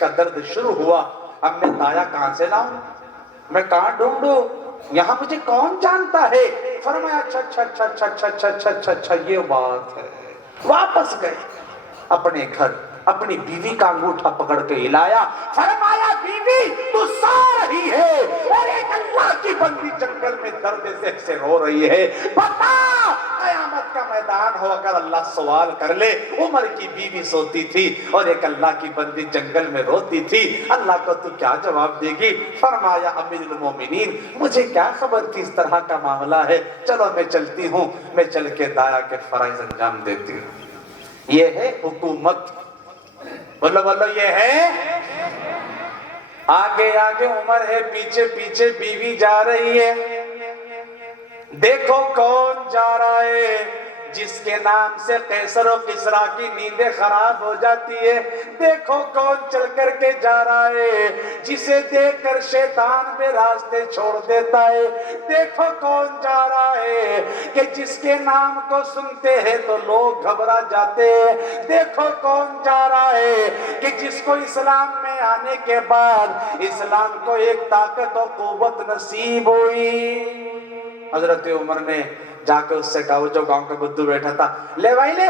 کا درد شروع ہوا. اب میں دایا کہاں سے لاؤں, میں کہاں ڈھونڈوں, یہاں مجھے کون جانتا ہے. فرمایا اچھا یہ بات ہے. واپس گئے اپنے گھر, اپنی بیوی کا انگوٹھا پکڑ کے ہلایا. فرمایا بیوی تو سو رہی ہے اور ایک اللہ کی بندی جنگل میں درد سے رو رہی ہے. بتا قیامت کا میدان ہو اگر اللہ سوال کر لے, عمر کی بیوی سوتی تھی اور ایک اللہ کی بندی جنگل میں روتی تھی, اللہ کو تو کیا جواب دے گی. فرمایا امیر المومنین مجھے کیا خبر تھی اس طرح کا معاملہ ہے, چلو میں چلتی ہوں, میں چل کے دایا کے فرائض انجام دیتی ہوں. یہ ہے حکومت. بولو بولو یہ ہے. آگے آگے عمر ہے, پیچھے پیچھے بیوی جا رہی ہے. دیکھو کون جا رہا ہے, جس کے نام سے قیصر و کسریٰ کی نیندیں خراب ہو جاتی ہے. دیکھو کون چل کر کے جا رہا ہے, جسے دیکھ کر شیطان بے راستے چھوڑ دیتا ہے. دیکھو کون جا رہا ہے کہ جس کے نام کو سنتے ہیں تو لوگ گھبرا جاتے ہیں. دیکھو کون جا رہا ہے کہ جس کو اسلام میں آنے کے بعد اسلام کو ایک طاقت و قوت نصیب ہوئی. حضرت عمر نے جا کے اس سے کہا, وہ جو گاؤں کا بدھو بیٹھا تھا, لے بھائی لے,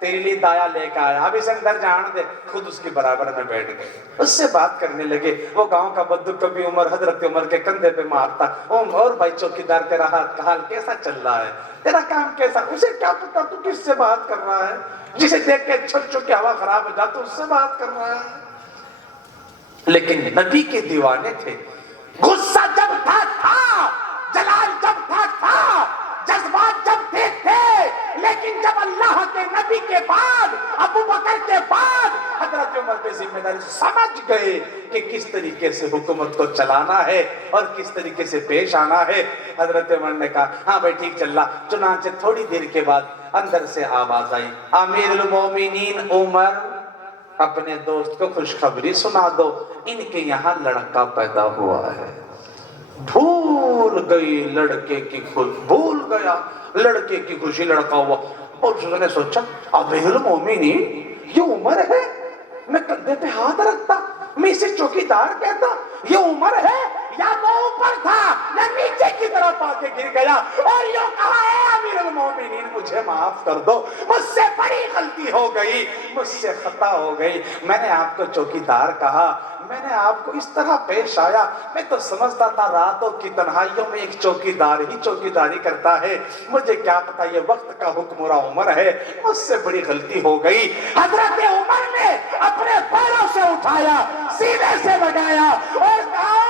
تیرے لیے دایا لے کے آیا, اب اسے اندر جان دے. خود اس کی برابر میں بیٹھ گئے, اس سے بات کرنے لگے. وہ گاؤں کا بدھو کبھی حضرت عمر کے کندھے پہ مارتا, اور بھائی چوکیدار تیرا حال کیسا چل رہا ہے, تیرا کام کیسا, اسے کیا پتا تو کس سے بات کر رہا ہے, جسے دیکھ کے چھل چھل کے ہوا خراب ہو جاتا اس سے بات کر رہا ہے. لیکن نبی کے دیوانے تھے. غصہ جب تھا, جلال جب تھا, جذبات جب تھے, لیکن جب اللہ کے نبی کے بعد, ابو بکر کے بعد حضرت عمر پہ ذمہ داری سمجھ گئے کہ کس طریقے سے حکومت کو چلانا ہے اور کس طریقے سے پیش آنا ہے. حضرت عمر نے کہا ہاں بھائی ٹھیک چل رہا. چنانچہ تھوڑی دیر کے بعد اندر سے آواز آئی, امیر المومنین عمر, اپنے دوست کو خوشخبری سنا دو, ان کے یہاں لڑکا پیدا ہوا ہے. بھول گئی لڑکے کی خوشی, بھول گیا لڑکے کی خوشی, لڑکا ہوا. اور اس نے سوچا امیر المومنین یہ عمر ہے, میں کندھے پہ ہاتھ رکھتا, میں اسے چوکیدار کہتا, یہ عمر ہے, یا تو اوپر تھا یا نیچے کی طرف آ کے گر گیا اور یوں کہا ہے امیر المومنین مجھے معاف کر دو, مجھ سے بڑی غلطی ہو گئی, مجھ سے خطا ہو گئی, میں نے آپ کو چوکیدار کہا, میں نے آپ کو اس طرح پیش آیا, میں تو سمجھتا تھا راتوں کی تنہائیوں میں ایک چوکیدار ہی چوکیداری کرتا ہے, مجھے کیا پتا یہ وقت کا حکمراں عمر ہے, مجھ سے بڑی غلطی ہو گئی. حضرت عمر نے اپنے پیروں سے اٹھایا, سینے سے لگایا اور کہا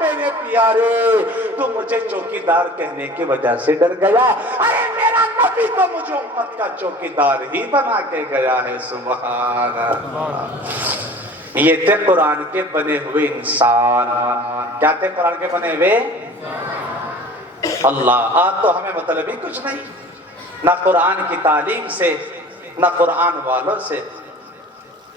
میرے پیارے تو مجھے چوکیدار کہنے کی وجہ سے ڈر گیا, ارے میرا نبی تو مجھے امت کا چوکیدار ہی بنا کے گیا ہے. سبحان اللہ. یہ تھے قرآن کے بنے ہوئے انسان. کیا تھے قرآن کے بنے ہوئے اللہ. آج تو ہمیں مطلب ہی کچھ نہیں, نہ قرآن کی تعلیم سے, نہ قرآن والوں سے,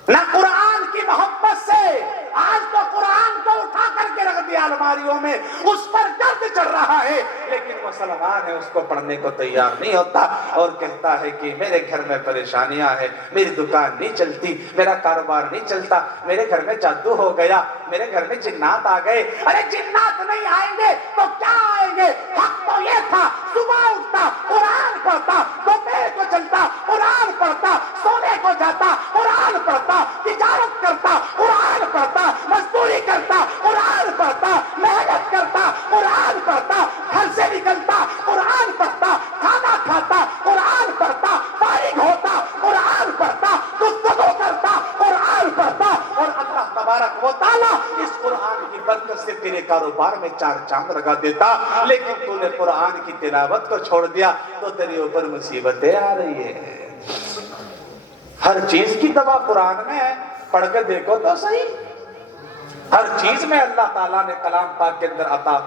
نہ قرآن کی محبت سے. آج تو قرآن کو اٹھا کر کے رکھ دیا الماریوں میں, اس پر درد چڑھ رہا ہے, لیکن مسلمان ہے اس کو پڑھنے کو تیار نہیں ہوتا اور کہتا ہے کہ میرے گھر میں پریشانیاں ہیں, میری دکان نہیں چلتی, میرا کاروبار نہیں چلتا, میرے گھر میں جادو ہو گیا, میرے گھر میں جنات آ گئے. ارے جنات نہیں آئیں گے تو کیا آئیں گے, حق تو یہ تھا صبح اٹھتا قرآن پڑھتا, دوپہر کو چلتا قرآن پڑھتا, سونے کو جاتا قرآن پڑھتا, تجارت کرتا قرآن پڑھتا, مزدوری کرتا قرآن پڑھتا, محنت کرتا قرآن پڑھتا, گھر سے نکلتا قرآن پڑھتا, کھانا کھاتا قرآن پڑھتا, فارغ ہوتا قرآن پڑھتا, گفتگو کرتا قرآن پڑھتا. اور اللہ تبارک و تعالیٰ اس قرآن کی برکت سے تیرے کاروبار میں چار چاند لگا دیتا, لیکن تو نے قرآن کی تلاوت کو چھوڑ دیا تو تیرے اوپر مصیبتیں آ رہی ہیں. ہر چیز کی دوا قرآن میں ہے, پڑھ کے دیکھو تو صحیح. ہر چیز میں اللہ تعالیٰ نے کلام پاک کے اندر عطا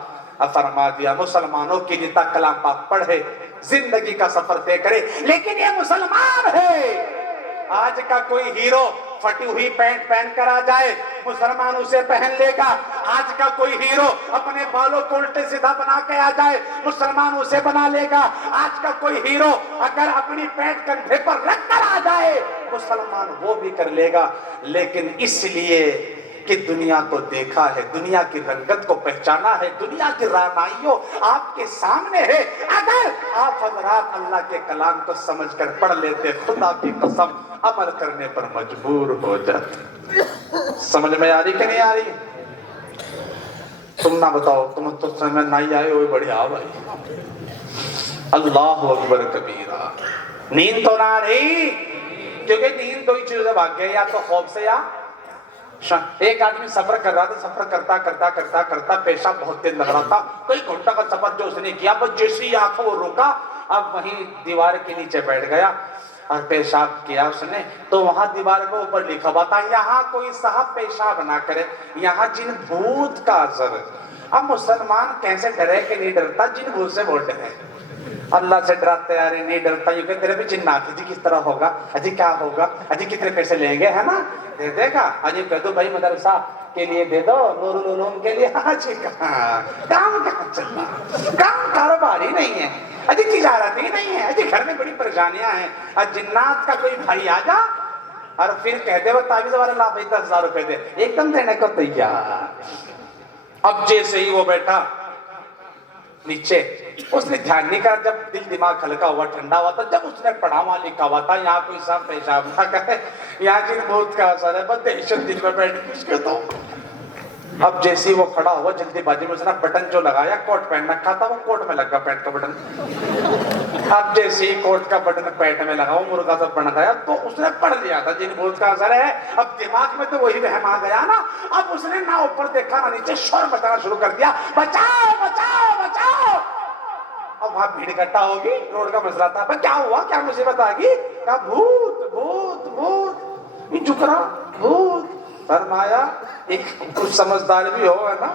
فرما دیا. مسلمانوں کی لیے کلام پاک پڑھے, زندگی کا سفر طے کرے. لیکن یہ مسلمان ہے, آج کا کوئی ہیرو फटी हुई पैंट पहन कर आ जाए, मुसलमान उसे पहन लेगा। आज का कोई हीरो अपने बालों को उल्टे सीधा बना के आ जाए, मुसलमान उसे बना लेगा। आज का कोई हीरो अगर अपनी पैंट कंधे पर रख कर आ जाए, मुसलमान वो भी कर लेगा। लेकिन इसलिए कि दुनिया को देखा है, दुनिया की रंगत को पहचाना है, दुनिया की रानाइयों आपके सामने है। अगर आप हजरात अल्लाह के कलाम को समझकर पढ़ लेते, खुदा की कसम अमल करने पर मजबूर हो जाते। समझ में आ रही कि नहीं आ रही? तुम ना बताओ, तुम तो समझ नहीं आए हो, बढ़िया भाई। अल्लाह अकबर कबीरा। नींद तो ना रही, क्योंकि नींद दो ही चीजें भाग गए, या तो खौफ से या एक आदमी सफर कर रहा था, सफर करता करता करता करता पेशाब बहुत तेज लग रहा था। कई घंटा का सफर जो उसने किया, बस जैसे ही आंखों वो रुका, अब वहीं दीवार के नीचे बैठ गया और पेशाब किया उसने। तो वहां दीवार के ऊपर लिखा हुआ था, यहाँ कोई साहब पेशाब ना करे, यहाँ जिन भूत का असर। अब मुसलमान कैसे डरे कि नहीं डरता, जिन भूत से बहुत डरे। अल्लाह से डराते यार नहीं डरता, ये तेरे भी जिन्नात जी किस तरह होगा, अजी क्या होगा, अजी कितने पैसे लेंगे, है ना, दे देगा। अजी कह दो भाई मदरसा के लिए दे दो, नूरुल उलूम के लिए। अजी कहाँ काम कहाँ चल रहा, काम कारोबार ही नहीं है, अजी तिजारत ही नहीं है, अजी घर में बड़ी परेशानियां हैं। आज जिन्नात का कोई भाई आ जा और फिर कह दे वो ताबीज वाला ला भाई 10,000 रुपए दे, एकदम देने को तैयार। अब जैसे ही वो बैठा नीचे, उसने ध्यान नहीं करा, जब दिल दिमाग हल्का हुआ ठंडा हुआ था, जब उसने पढ़ा वहां लिखा हुआ था यहाँ कोई साहब पेशाब ना करे, यहाँ जिन भूत का असर है, बस दहशत दिल में बैठ गई उसके। तो अब जैसे ही वो खड़ा हुआ, जल्दीबाजी में उसने बटन जो लगाया, कोट पहन रखा था, वो कोट में लगा पैंट का बटन। अब जैसे ही कोट का बटन पैंट में लगा, वो मुर्गा सब बन गया, तो उसने पढ़ लिया था जिन भूत का असर है। अब दिमाग में तो वही वहम आ गया ना, अब उसने ना ऊपर देखा ना नीचे, शोर मचाना शुरू कर दिया, बचाओ बचाओ बचाओ। अब वहां भीड़ इकट्ठा होगी, रोड का मसला था, क्या हुआ, क्या मुसीबत आ गई, क्या भूत भूत भूत, झुक रहा भूत। फरमाया एक कुछ समझदार भी हो, है ना,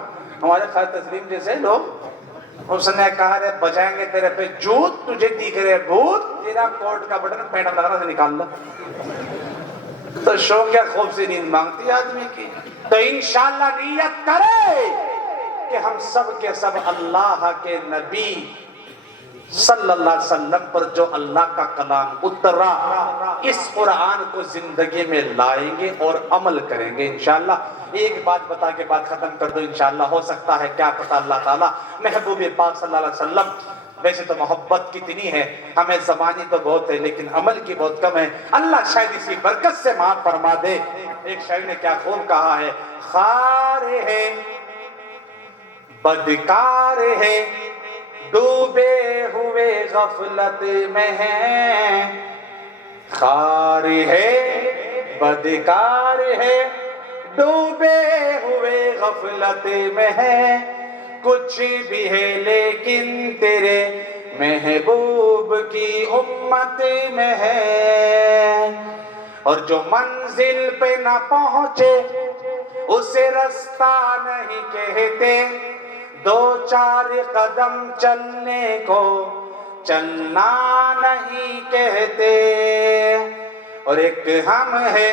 हमारे खास तस्लीम जैसे लोग, उसने कहा रे बजाएंगे तेरे पे जूत, तुझे दिख रहे भूत, तेरा कोट का बटन पैंट में लगा से निकाल लो। तो शौक क्या खौफ से नींद मांगती आदमी की। तो इंशाअल्लाह नियत करे कि हम सब के सब अल्लाह के नबी सल्लल्लाहु अलैहि वसल्लम पर जो अल्लाह का कलाम उतरा, इस कुरान को जिंदगी में लाएंगे और अमल करेंगे इंशाअल्लाह। एक बात बता के बात खत्म कर दो इंशाअल्लाह। हो सकता है क्या पता अल्लाह ताला महबूब पाक सल्लल्लाहु अलैहि वसल्लम, वैसे तो मोहब्बत कितनी है हमें, ज़बानी तो बहुत है लेकिन अमल की बहुत कम है, अल्लाह शायद इसी बरकत से माफ फरमा दे। एक शायर ने क्या खूब कहा है, खार है बदकार है डूबे हुए गफलत में है, खार है बदकार है डूबे हुए गफलत में है, कुछ भी है लेकिन तेरे महबूब की उम्मत में है। और जो मंजिल पे न पहुंचे उसे रास्ता नहीं कहते, दो चार कदम चलने को चलना नहीं कहते। और एक हम है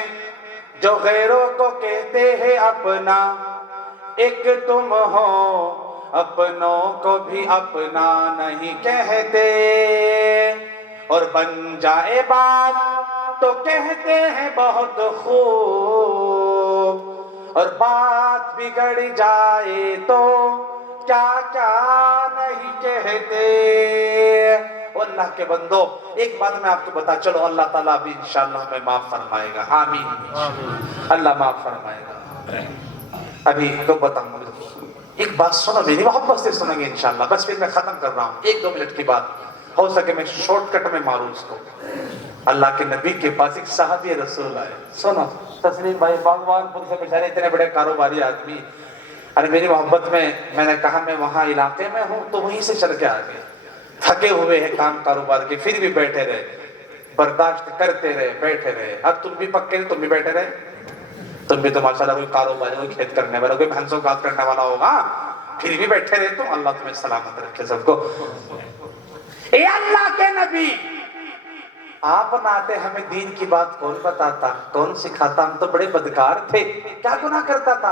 जो गैरों को कहते हैं अपना, एक तुम हो अपनों को भी अपना नहीं कहते। और बन जाए बात तो कहते हैं बहुत खूब, और बात बिगड़ जाए तो क्या क्या नहीं कहते। अल्लाह के बंदो एक बात मैं आपको बता चलो, अल्लाह ताला भी इंशाअल्लाह हमें माफ फरमाएगा, आमीन, अल्लाह माफ फरमाएगा। अभी तो बताऊंगा, एक बात सुनो, मेरी मोहब्बत से सुनेंगे इंशाअल्लाह, बस फिर मैं खत्म कर रहा हूँ, 1-2 मिनट की बात, हो सके मैं शॉर्टकट में मारूं इसको। अल्लाह के नबी के पास एक साहबी रसूल आए, सुनो तस्लीम भाई, बागवानपुर से बेचारे इतने बड़े कारोबारी आदमी, अरे मेरी मोहब्बत में मैंने कहा मैं वहां इलाके में हूं, तो वहीं से चल के आ गए, थके हुए हैं काम कारोबार के, फिर भी बैठे रहे, बर्दाश्त करते रहे, बैठे रहे। अब तुम भी पक्के, तुम भी बैठे रहे, तुम भी तो माशाल्लाह कोई कारोबार, कोई खेत करने वाला, कोई भैंसों काट करने वाला होगा, फिर भी बैठे रहे, तो अल्लाह तुम्हें सलामत रखे सबको। ए अल्लाह के नबी आप ना आते हमें दीन की बात कौन बताता, कौन सिखाता, हम तो बड़े बदकार थे, क्या गुनाह करता था।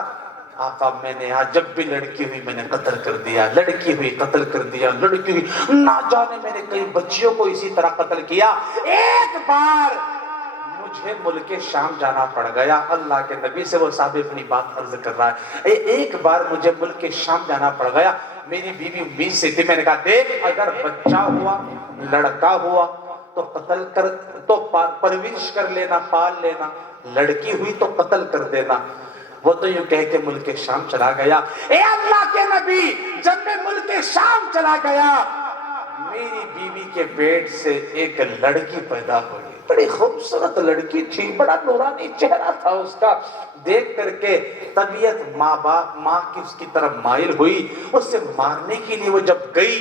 आका मैंने आज जब भी लड़की हुई मैंने कत्ल कर दिया, लड़की हुई कत्ल कर दिया, लड़की हुई, ना जाने मैंने कई बच्चियों को इसी तरह कत्ल किया। एक बार मुझे मुल्के शाम जाना पड़ गया, अल्लाह के नबी से वो साहब अपनी बात अर्ज कर रहा है, एक बार मुझे मुल्के शाम जाना पड़ गया, मेरी बीवी उम्मीद से थी, मैंने कहा देख अगर बच्चा हुआ, लड़का हुआ तो कत्ल कर, तो परवरिश कर लेना, पाल लेना, लड़की हुई तो कत्ल कर देना। वो तो यूं कह के मुल्के शाम चला गया। ए अल्लाह के नबी, जब मैं मुल्के शाम चला गया, मेरी बीवी के पेट से एक लड़की पैदा हुई, बड़ी खूबसूरत लड़की थी, बड़ा नूरानी चेहरा था उसका। देख करके तबीयत माँ की उसकी तरफ माइल हुई, उससे मारने के लिए वो जब गई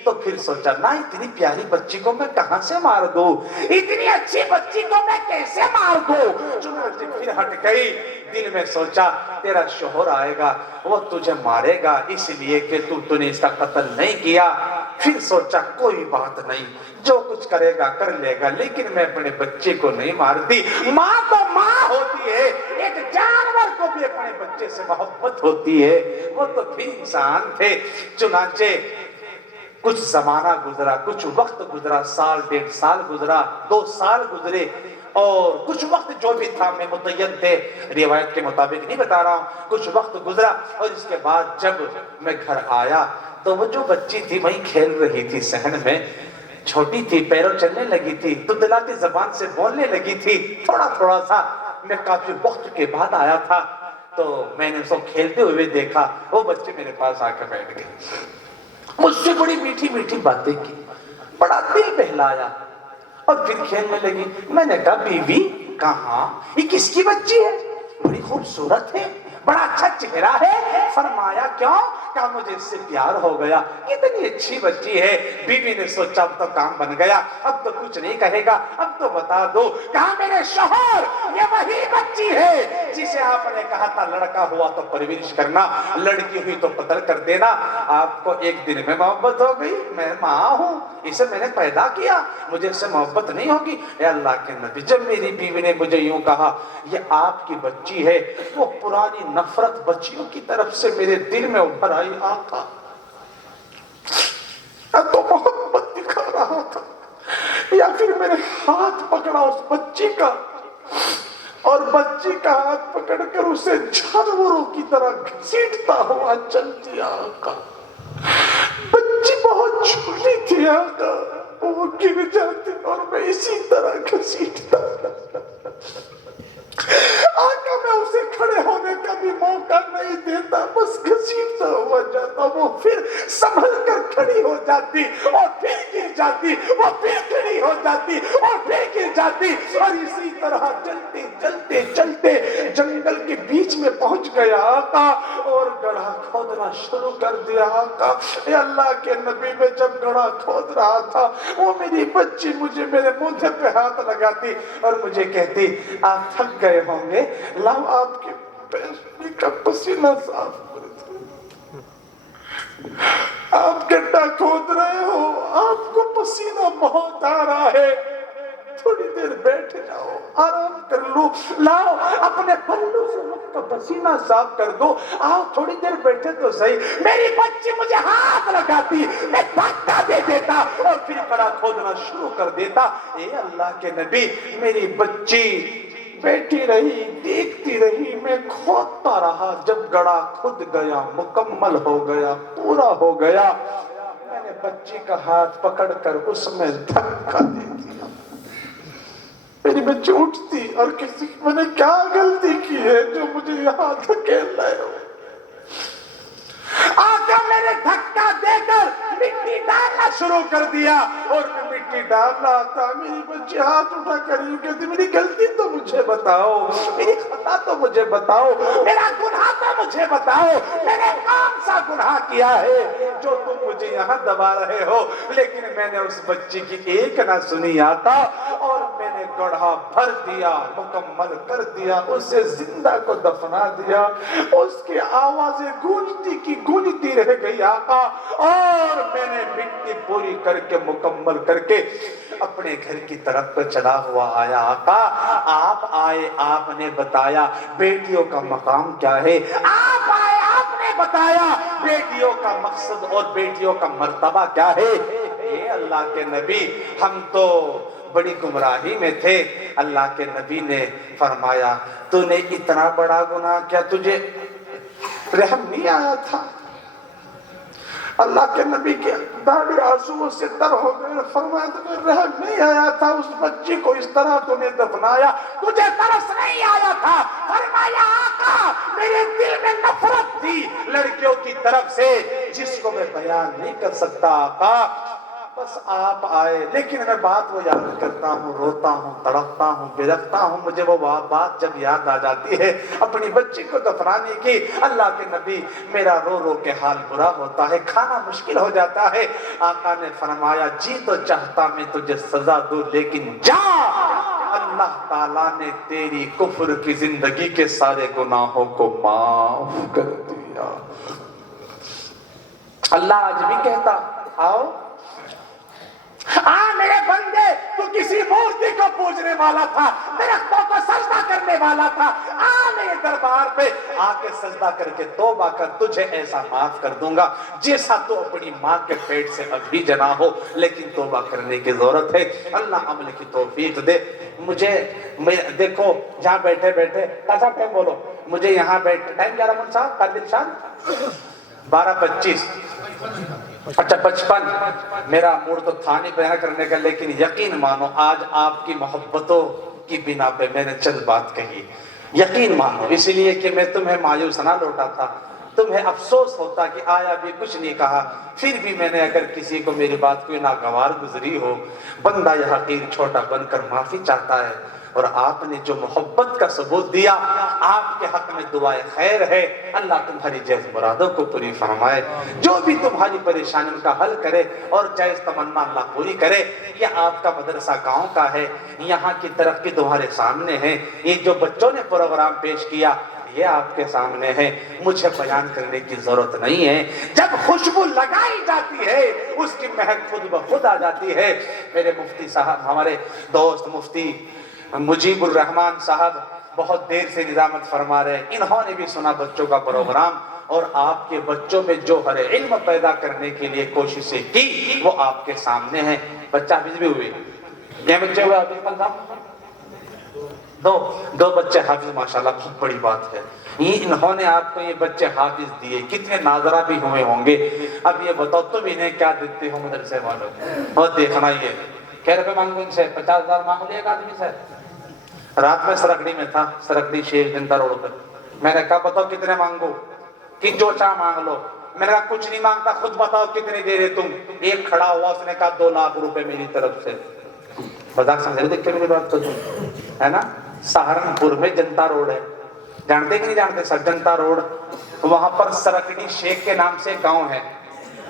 तो फिर सोचा ना इतनी प्यारी बच्ची को मैं कहां से मार दूं, इतनी अच्छी बच्ची को मैं कैसे मार दूं। चुनाचे फिर हट गई, दिल में सोचा तेरा शोहर आएगा वो तुझे मारेगा इसलिए कि तूने इसका कत्ल नहीं किया। फिर सोचा कोई बात नहीं, जो कुछ करेगा कर लेगा, लेकिन मैं अपने बच्चे को नहीं मारती। माँ तो माँ होती है, एक जानवर को भी अपने बच्चे से मोहब्बत होती है, वो तो फिर इंसान थे। चुनाचे कुछ जमाना गुजरा, कुछ वक्त गुजरा, साल 1.5 साल गुजरा, 2 साल गुजरे, और कुछ वक्त जो भी था मैं मुतय्यन थे, रिवायत के मुताबिक नहीं बता रहा हूँ, कुछ वक्त गुजरा। और इसके बाद जब मैं घर आया तो वो जो बच्ची थी वहीं खेल रही थी सहन में, छोटी थी, पैरों चलने लगी थी, तुतलाती जबान से बोलने लगी थी, थोड़ा थोड़ा सा। मैं काफी वक्त के बाद आया था तो मैंने उसको खेलते हुए देखा, वो बच्चे मेरे पास आकर बैठ गए, मुझसे बड़ी मीठी मीठी बातें की, बड़ा दिल बहलाया और फिर खेलने लगी। मैंने कहा बीवी कहाँ, ये किसकी बच्ची है, बड़ी खूबसूरत है, बड़ा अच्छा चेहरा है। फरमाया क्यों, कहा मुझे इससे प्यार हो गया, इतनी अच्छी बच्ची है। बीवी ने सोचा अब तो काम बन गया, अब तो कुछ नहीं कहेगा, अब तो बता दो। कहा मेरे शोहर ये वही बच्ची है जिसे आपने कहा था लड़का हुआ तो परवरिश करना, लड़की हुई तो कत्ल कर देना। आपको एक दिन में मोहब्बत हो गई, मैं माँ हूँ, इसे मैंने पैदा किया, मुझे इससे मोहब्बत नहीं होगी। अल्लाह के नबी, जब मेरी बीवी ने मुझे यूं कहा ये आपकी बच्ची है, वो पुरानी नफरत बच्चियों की तरफ से मेरे दिल में उभर आई। आका तो मोहब्बत दिखा रहा था, या फिर मेरे हाथ पकड़ा उस बच्ची का और बच्ची का हाथ पकड़कर उसे जानवरों की तरह घसीटता हुआ चल दिया। आका बच्ची बहुत छोटी थी आका, वो गिर जाती और मैं इसी तरह घसीटता। आका मैं उसे खड़े होने का भी मौका नहीं देता, बस घसीटता हुआ जाता, वो फिर संभल कर खड़ी हो जाती और फिर गिर जाती, वो फिर खड़ी हो जाती और फिर गिर जाती, और इसी तरह चलते चलते चलते जंगल के बीच में पहुंच गया आका और गड्ढा खोदना शुरू कर दिया। आका अल्लाह के नबी में जब गड्ढा खोद रहा था, वो मेरी बच्ची मुझे मेरे मुंह पे हाथ लगाती और मुझे कहती आप थक गए होंगे, लाओ आपके पैर का पसीना साफ कर दो, आप गड्ढा खोद रहे हो, आपको पसीना बहुत आ रहा है, थोड़ी देर बैठ जाओ, आराम कर लो, लाओ अपने पल्लू से मुझका पसीना साफ कर दो, आओ थोड़ी देर बैठे तो सही। मेरी बच्ची मुझे हाथ लगाती, मैं धक्का दे देता और फिर गड्ढा खोदना शुरू कर देता। ए अल्लाह के नबी, मेरी बच्ची बैठी रही, देखती रही, मैं खोदता रहा। जब गड्ढा खुद गया, मुकम्मल हो गया, पूरा हो गया, मैंने बच्ची का हाथ पकड़कर उसमें धक्का दे दिया। मेरी बच्ची उठती और किसी मैंने क्या गलती की है जो मुझे यहाँ धकेल रहे हो। आका मैंने धक्का देकर मिट्टी डालना शुरू कर दिया और मैं मिट्टी डाल रहा था, मेरी बच्ची हाथ उठा कर यूं कहती मेरी गलती तो मुझे बताओ, मेरी खता तो मुझे बताओ, मेरा गुनाह तो मुझे बताओ, मैंने कौन सा गुनाह किया है जो तुम मुझे यहाँ दबा रहे हो। लेकिन मैंने उस बच्ची की एक ना सुनी आका और मैंने نے گڑھا بھر دیا، مکمل کر دیا، اسے زندہ کو دفنا دیا، اس کی آوازیں گونجتی کی گونجتی رہ گئی آقا، اور میں نے مٹی پوری کر کے مکمل کر کے اپنے گھر کی طرف پر چلا ہوا آیا آقا۔ آپ آئے، آپ نے بتایا بیٹیوں کا مقام کیا ہے، آپ آئے، آپ نے بتایا بیٹیوں کا مقصد اور بیٹیوں کا مرتبہ کیا ہے۔ اے اللہ کے نبی، ہم تو بڑی گمراہی میں تھے۔ اللہ کے نبی نے فرمایا تو نے اتنا بڑا گناہ کیا، تجھے رحم نہیں آیا تھا؟ اللہ کے نبی کے داڑھی آنسوؤں سے تر ہو گئے، فرمایا تمہیں رحم نہیں آیا تھا، اس بچی کو اس طرح تم نے دفنایا، تجھے ترس نہیں آیا تھا؟ فرمایا آقا میرے دل میں نفرت تھی لڑکیوں کی طرف سے جس کو میں بیان نہیں کر سکتا آقا، بس آپ آئے۔ لیکن میں بات وہ یاد کرتا ہوں، روتا ہوں، تڑپتا ہوں، بلکتا ہوں، مجھے وہ بات جب یاد آ جاتی ہے اپنی بچی کو دفنانے کی۔ اللہ کے نبی میرا رو رو کے حال برا ہوتا ہے، کھانا مشکل ہو جاتا ہے۔ آقا نے فرمایا جی تو چاہتا میں تجھے سزا دوں، لیکن جا، اللہ تعالیٰ نے تیری کفر کی زندگی کے سارے گناہوں کو معاف کر دیا۔ اللہ آج بھی کہتا آؤ میرے بندے، تو کسی مورتی کو پوجنے والا تھا، درختوں کو سجدہ کرنے والا تھا، میرے دربار پہ آ کے سجدہ کر کے توبہ کر، تجھے ایسا معاف کر دوں گا جیسا تو اپنی ماں کے پیٹ سے ابھی جنا ہو، لیکن توبہ کرنے کی ضرورت ہے۔ اللہ عمل کی توفیق دے مجھے۔ دیکھو جہاں بیٹھے بیٹھے کیسا ٹائم بولو مجھے، یہاں بیٹھے ٹائم کیا رہا صاحب قادر شاہ 12:25، اچھا 55۔ میرا موڈ تو تھا نہیں بیان کرنے کا، لیکن یقین مانو آج آپ کی محبتوں کی بنا پہ میں نے چند بات کہی، یقین مانو، اس لیے کہ میں تمہیں مایوس نہ لوٹا تھا، تمہیں افسوس ہوتا کہ آیا بھی کچھ نہیں کہا، پھر بھی میں نے اگر کسی کو میری بات کوئی ناگوار گزری ہو، بندہ یہ حقیر چھوٹا بن کر معافی چاہتا ہے، اور آپ نے جو محبت کا ثبوت دیا، آپ کے حق میں دعائے خیر ہے، اللہ تمہاری جائز مرادوں کو پوری فرمائے، جو بھی تمہاری پریشانیوں کا حل کرے اور جائز تمنا اللہ پوری کرے۔ یہ آپ کا مدرسہ گاؤں کا ہے، یہاں کی ترقی تمہارے سامنے ہے، یہ جو بچوں نے پروگرام پیش کیا یہ آپ کے سامنے ہے، مجھے بیان کرنے کی ضرورت نہیں ہے۔ جب خوشبو لگائی جاتی ہے اس کی مہک خود بخود آ جاتی ہے۔ میرے مفتی صاحب، ہمارے دوست مفتی مجیب الرحمان صاحب بہت دیر سے نظامت فرما رہے ہیں، انہوں نے بھی سنا بچوں کا پروگرام، اور آپ کے بچوں میں جو ہر علم پیدا کرنے کے لیے کوششیں کی وہ آپ کے سامنے ہیں۔ بچہ حافظ بھی ہوئے، کیا بچے ہوئے حافظ صاحب؟ دو بچے حافظ، ماشاءاللہ بہت بڑی بات ہے۔ یہ انہوں نے آپ کو یہ بچے حافظ دیے، کتنے ناظرہ بھی ہوئے ہوں گے۔ اب یہ بتاؤ تم انہیں کیا دیتے ہو مدرسے والوں؟ اور دیکھنا یہ کیا روپے مانگو ان سے؟ 50,000 مانگ لیا ایک آدمی سے۔ رات میں سرکڑی میں تھا، سرکڑی شیخ جنتا روڈ پر، میں نے کہا بتاؤ کتنے مانگو، کہ جو چاہ مانگ لو۔ میں نے کہا کچھ نہیں مانگتا، خود بتاؤ کتنے دے رہے تم؟ ایک کھڑا ہوا، اس نے کہا 2 لاکھ روپے میری طرف سے۔ مذاق سمجھ رہے دیکھ کے میری بات تو ہے نا؟ سہارنپور میں جنتا روڈ ہے، جانتے کہ نہیں جانتے سر؟ جنتا روڈ، وہاں پر سرکڑی شیخ کے نام سے گاؤں ہے،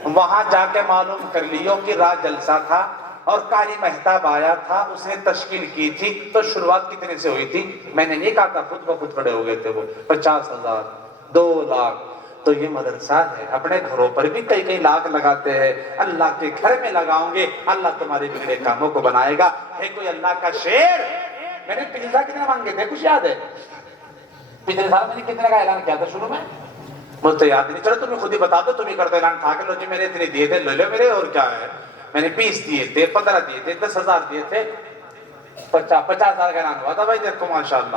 وہاں جا کے معلوم کر لیو کہ رات جلسہ تھا اور قاری مہتاب آیا تھا، اس نے تشکیل کی تھی، تو شروعات کتنے سے ہوئی تھی؟ میں نے نہیں کہا تھا، خود بخود کھڑے ہو گئے تھے وہ، 50,000، 2 لاکھ۔ تو یہ مدرسہ ہے، اپنے گھروں پر بھی کئی لاکھ لگاتے ہیں، اللہ کے گھر میں لگاؤں گے، اللہ تمہارے بگڑے کاموں کو بنائے گا۔ ہے کوئی اللہ کا شعر، میں نے پچھلے سال کتنے مانگے تھے کچھ یاد ہے؟ پچھلے سال میں نے کتنے کا اعلان کیا تھا شروع میں؟ مجھے تو یاد نہیں، چلو تمہیں خود ہی بتا دو، تم ہی کرتے اعلان تھا کہ لو جی میں نے اتنے دیے تھے، لے لو میرے، اور کیا ہے؟ میں نے 20 دیے تھے، 15 دیے تھے، 10,000 دیے تھے، 50,000 کا اعلان ہوا تھا بھائی، دیکھو ماشاءاللہ۔